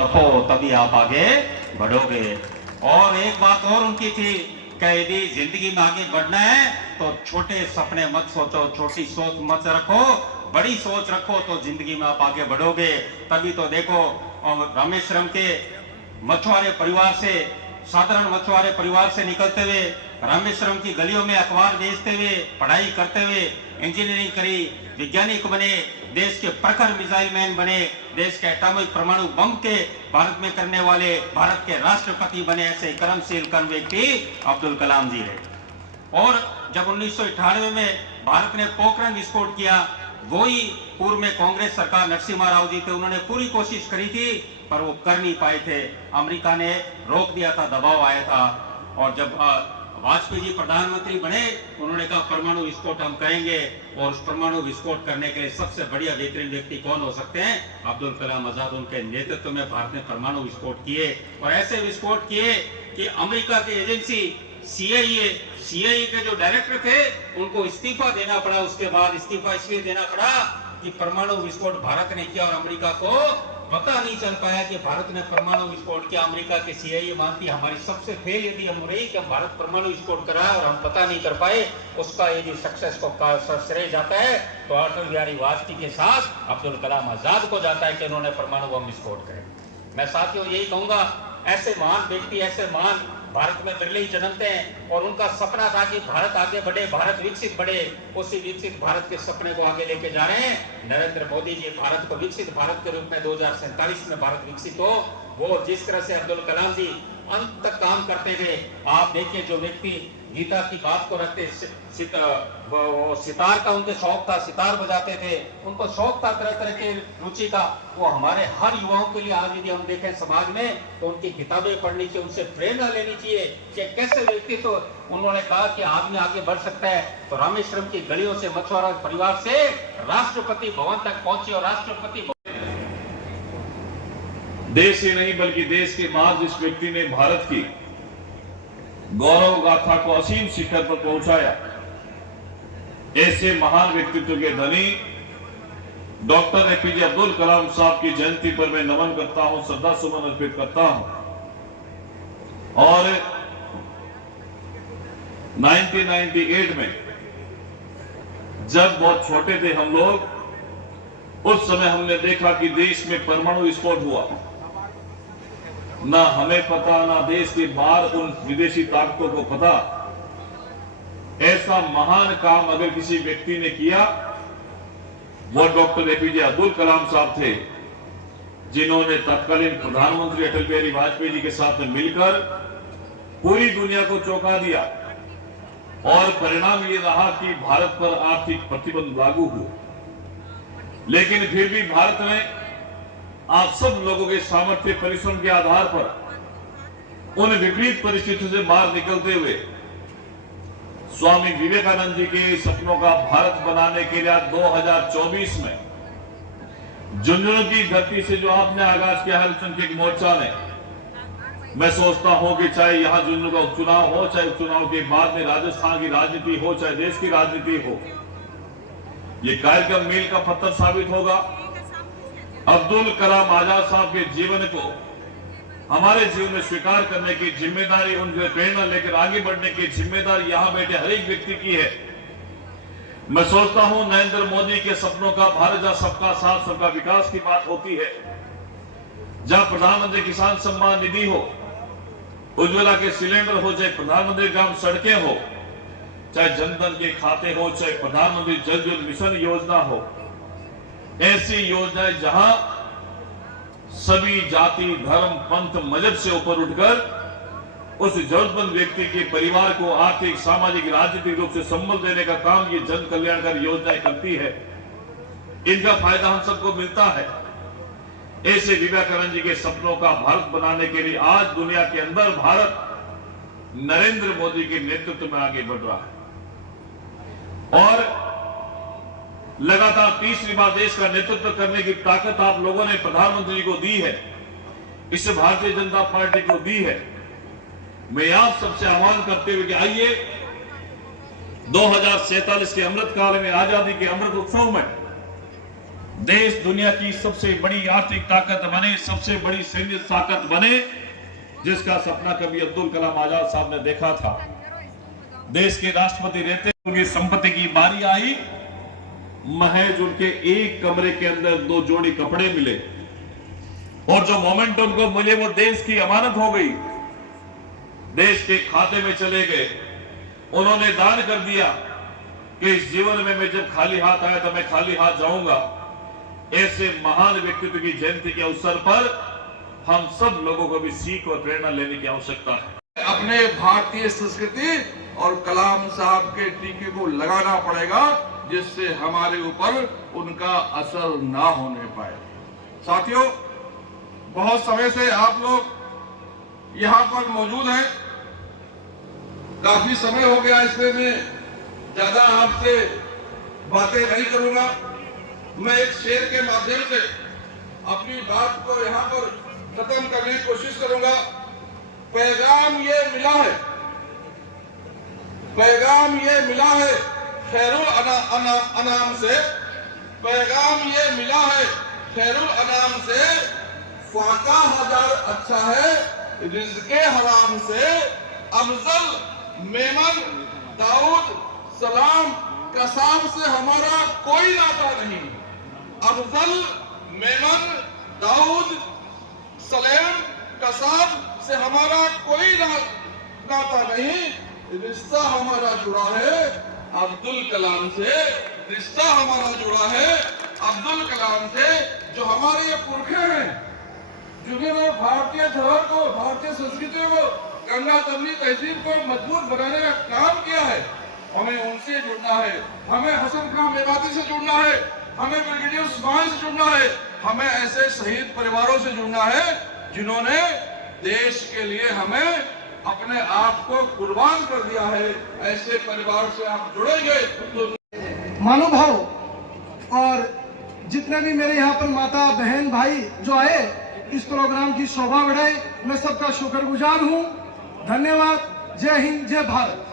रखो तभी आप आगे बढ़ोगे। और एक बात और उनकी थी कि यदि जिंदगी में आगे बढ़ना है तो छोटे सपने मत सोचो, छोटी सोच मत रखो, बड़ी सोच रखो तो जिंदगी में आप आगे बढ़ोगे। तभी तो देखो रामेश्वरम के मछुआरे परिवार से, साधारण मछुआरे परिवार से निकलते हुए रामेश्वरम की गलियों में अखबार बेचते हुए, पढ़ाई करते हुए इंजीनियरिंग करी, वैज्ञानिक बने, देश के प्रखर मिसाइल मैन बने, देश के एटॉमिक परमाणु बम के भारत में करने वाले भारत के राष्ट्रपति बने। ऐसे कर्मशील कर्म व्यक्ति अब्दुल कलाम जी रहे। और जब 1998 में भारत ने पोखरण विस्फोट किया, वही पूर्व में कांग्रेस सरकार नरसिम्हा राव जी थे, उन्होंने पूरी कोशिश करी थी पर वो कर नहीं पाए थे। अमेरिका ने रोक दिया था, दबाव आया था। और जब वाजपेयी जी प्रधानमंत्री बने, उन्होंने कहा परमाणु विस्फोट हम करेंगे। और उस परमाणु विस्फोट करने के लिए सबसे बढ़िया बेहतरीन व्यक्ति कौन हो सकते हैं? अब्दुल कलाम आजाद। उनके नेतृत्व में भारत ने परमाणु विस्फोट किए, और ऐसे विस्फोट किए कि अमेरिका की एजेंसी सीआईए के जो डायरेक्टर थे उनको इस्तीफा देना पड़ा। उसके बाद इस्तीफा इसलिए देना पड़ा कि परमाणु विस्फोट भारत ने किया और अमेरिका को पता नहीं चल पाया कि भारत ने परमाणु विस्फोट किया। अमेरिका के सीआईए मानती है हमारी सबसे फेल यदि हम रही कि हम भारत परमाणु विस्फोट कराए और हम पता नहीं कर पाए, उसका यदि सक्सेस को श्रेय जाता है तो अटल बिहारी वाजपेयी के साथ अब्दुल कलाम आजाद को जाता है कि उन्होंने परमाणु बम विस्फोट करे। मैं साथियों यही कहूंगा, ऐसे महान व्यक्ति, ऐसे महान भारत में बिरले ही जन्मते हैं। और उनका सपना था कि भारत आगे बढ़े, भारत विकसित बढ़े। उसी विकसित भारत के सपने को आगे लेके जा रहे हैं नरेंद्र मोदी जी। भारत को विकसित भारत के रूप में 2047 में भारत विकसित हो, वो जिस तरह से अब्दुल कलाम जी अंत तक काम करते थे। आप देखिए, जो व्यक्ति गीता की बात को रखते, वो सितार का उनके शौक था, सितार बजाते थे, उनको शौक था तरह तरह के रुचि का। वो हमारे हर युवाओं के लिए आज यदि हम देखें समाज में तो उनकी किताबें पढ़नी चाहिए, उनसे प्रेरणा लेनी चाहिए कि कैसे व्यक्ति। तो उन्होंने कहा कि आदमी आगे बढ़ सकता है तो रामेश्वरम की गलियों से, मछुआरा परिवार से राष्ट्रपति भवन तक पहुंचे। और राष्ट्रपति देश ही नहीं बल्कि देश के बाहर जिस व्यक्ति ने भारत की गौरव गाथा को असीम शिखर पर पहुंचाया, ऐसे महान व्यक्तित्व के धनी डॉक्टर एपीजे अब्दुल कलाम साहब की जयंती पर मैं नमन करता हूं, श्रद्धा सुमन अर्पित करता हूं। और 1998 में जब बहुत छोटे थे हम लोग, उस समय हमने देखा कि देश में परमाणु विस्फोट हुआ। ना हमें पता, ना देश के बाहर उन विदेशी ताकतों को पता। ऐसा महान काम अगर किसी व्यक्ति ने किया, वो डॉक्टर एपीजे अब्दुल कलाम साहब थे, जिन्होंने तत्कालीन प्रधानमंत्री अटल बिहारी वाजपेयी जी के साथ में मिलकर पूरी दुनिया को चौंका दिया। और परिणाम ये रहा कि भारत पर आर्थिक प्रतिबंध लागू हुए, लेकिन फिर भी भारत में आप सब लोगों के सामर्थ्य, परिश्रम के आधार पर उन विपरीत परिस्थितियों से बाहर निकलते हुए स्वामी विवेकानंद जी के सपनों का भारत बनाने के लिए 2024 में झुंझुनू की धरती से जो आपने आगाज किया है अल्पसंख्यक मोर्चा ने, मैं सोचता हूं कि चाहे यहां झुंझुनू का उपचुनाव हो, चाहे उपचुनाव के बाद में राजस्थान की राजनीति हो, चाहे देश की राजनीति हो, ये कार्यक्रम मील का पत्थर साबित होगा। अब्दुल कलाम आजाद साहब के जीवन को हमारे जीवन में स्वीकार करने की जिम्मेदारी, उनसे प्रेरणा लेकर आगे बढ़ने की जिम्मेदारी यहां बैठे हर एक व्यक्ति की है। मैं सोचता हूं नरेंद्र मोदी के सपनों का भारत, जहां सबका साथ सबका विकास की बात होती है, जहां प्रधानमंत्री किसान सम्मान निधि हो, उज्ज्वला के सिलेंडर हो, चाहे प्रधानमंत्री ग्राम सड़कें हो, चाहे जनधन के खाते हो, चाहे प्रधानमंत्री जल जीवन मिशन योजना हो, ऐसी योजनाएं जहां सभी जाति, धर्म, पंथ, मजहब से ऊपर उठकर उस जरूरतमंद व्यक्ति के परिवार को आर्थिक, सामाजिक, राजनीतिक रूप से संबल देने का काम ये जन कल्याणकारी योजनाएं करती है। इनका फायदा हम सबको मिलता है। ऐसे विवेकानंद जी के सपनों का भारत बनाने के लिए आज दुनिया के अंदर भारत नरेंद्र मोदी के नेतृत्व में आगे बढ़ रहा है। और लगातार तीसरी बार देश का नेतृत्व करने की ताकत आप लोगों ने प्रधानमंत्री को दी है, इसे भारतीय जनता पार्टी को दी है। मैं आप सबसे आह्वान करते हुए कि आइए 2047 के अमृत काल में, आजादी के अमृत उत्सव में देश दुनिया की सबसे बड़ी आर्थिक ताकत बने, सबसे बड़ी सैन्य ताकत बने, जिसका सपना कभी अब्दुल कलाम आजाद साहब ने देखा था। देश के राष्ट्रपति रहते उनकी संपत्ति की बारी आई, महज उनके एक कमरे के अंदर 2 जोड़ी कपड़े मिले और जो मोमेंट उनको मिले वो देश की अमानत हो गई, देश के खाते में चले गए। उन्होंने दान कर दिया कि इस जीवन में मैं जब खाली हाथ आया तो मैं खाली हाथ जाऊंगा। ऐसे महान व्यक्तित्व की जयंती के अवसर पर हम सब लोगों को भी सीख और प्रेरणा लेने की आवश्यकता है। अपने भारतीय संस्कृति और कलाम साहब के टीके को लगाना पड़ेगा, जिससे हमारे ऊपर उनका असर ना होने पाए। साथियों, बहुत समय से आप लोग यहाँ पर मौजूद हैं, काफी समय हो गया, इसलिए मैं ज्यादा आपसे बातें नहीं करूंगा। मैं एक शेर के माध्यम से अपनी बात को यहाँ पर खत्म करने की कोशिश करूंगा। पैगाम ये मिला है, पैगाम ये मिला है खैरुल अनाम से, पैगाम ये मिला है खैरुल अनाम से, फाका हजार अच्छा है रिज़्क़े हराम से, अफजल मेमन दाऊद सलाम कसाब से हमारा कोई नाता नहीं, अफजल मेमन दाऊद सलेम कसाब से हमारा कोई नाता नहीं, रिश्ता हमारा जुड़ा है अब्दुल कलाम से, रिश्ता हमारा जुड़ा है अब्दुल कलाम से, जो हमारे ये पुरखे हैं, जिन्होंने भारतीय धरोहर को, भारतीय संस्कृति को, गंगा जमनी तहजीब को मजबूत बनाने का काम किया है। हमें उनसे जुड़ना है, हमें हसन खां मेवाती से जुड़ना है, हमें ब्रिगेडियर उस्मान से जुड़ना है, हमें ऐसे शहीद परिवारों से जुड़ना है जिन्होंने देश के लिए हमें अपने आप को कुर्बान कर दिया है। ऐसे परिवार से आप जुड़ेंगे तो महानुभाव और जितने भी मेरे यहाँ पर माता बहन भाई जो आए इस प्रोग्राम की शोभा बढ़ाए, मैं सबका शुक्रगुजार हूँ। धन्यवाद। जय हिंद, जय भारत।